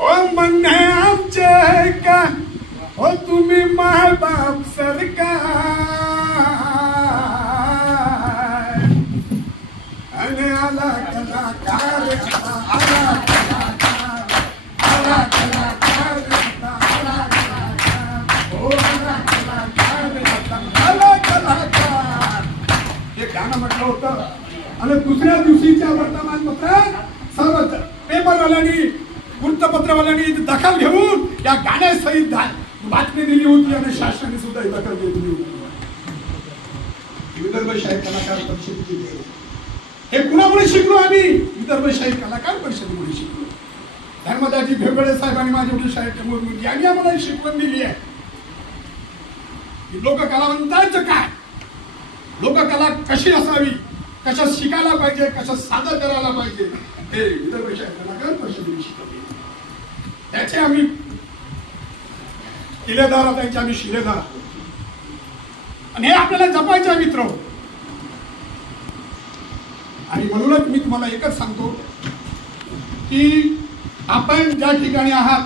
ओ म्हणणे आमचे का हो तुम्ही माय बाप सरकार आणि आला कलाकार आला कलाकार आला कलाकार आला कलाकार हो आला कलाकार आला कलाकार हे गाणं म्हटलं होतं. आणि दुसऱ्या दिवशीच्या वर्तमानपत्रात सर्व पेपरवाल्यांनी वृत्तपत्रवाल्यांनी दखल घेऊन या गाण्यासहित बातमी दिली होती आणि शासनाने सुद्धा ही दखल घेतली होती. विदर्भ शाहीर कलाकार परिषदेची हे कुणामुळे शिकलो आम्ही? विदर्भ शाहीर कलाकार परिषदेमुळे शिकलो. धर्मदाजी भेंबळे साहेबांनी माझे वडील शाहीर यांनी आम्हाला शिकवण दिली आहे की लोककलावंतांचं काय, लोककला कशी असावी, कशा शिकायला पाहिजे, कशा सादर करायला पाहिजे हे विदर्भ शाहीर कलाकार परिषदेने शिकवले. त्याचे आम्ही किल्लेदार आहोत, त्यांचे आम्ही शिलेदार आहोत आणि हे आपल्याला जपायचे मित्र. आणि म्हणूनच मी तुम्हाला एकच सांगतो की आपण ज्या ठिकाणी आहात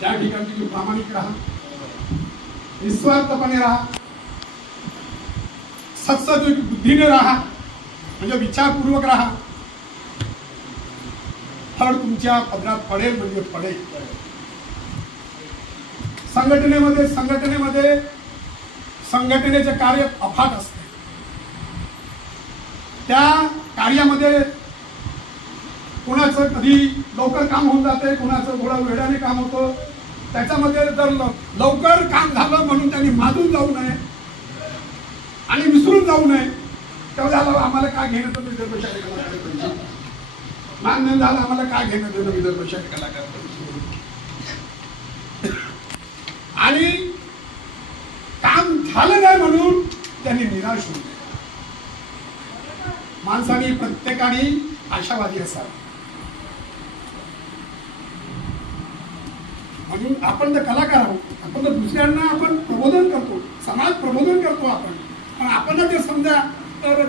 त्या ठिकाणी तुम्ही प्रामाणिक राहा, निस्वार्थपणे राहा, सत्सद बुद्धीने राहा, म्हणजे विचारपूर्वक राहा. फळ तुमच्या पदरात पडेल म्हणजे पडेल. संघटनेचे कार्य अफाट असते. त्या कार्यामध्ये कोणाचं कधी लवकर काम होऊन जाते, कोणाचं थोडा वेळाने काम होतं. त्याच्यामध्ये जर लवकर काम झालं म्हणून त्यांनी माजून जाऊ नये आणि विसरून जाऊ नये. तेवढ्याला आम्हाला काय घेणं तर विदर्भ शाहीर कलाकार परिषद मान्य झालं, आम्हाला काय घेणं देणं विदर्भ शाहीर कलाकार परिषद. आणि काम झालं नाही म्हणून त्यांनी निराश होऊ नये. माणसाने प्रत्येकाने आशावादी असावे. म्हणून आपण तर कलाकार आहोत, आपण तर दुसऱ्यांना आपण प्रबोधन करतो, समाज प्रबोधन करतो आपण. पण आपण जर समजा तर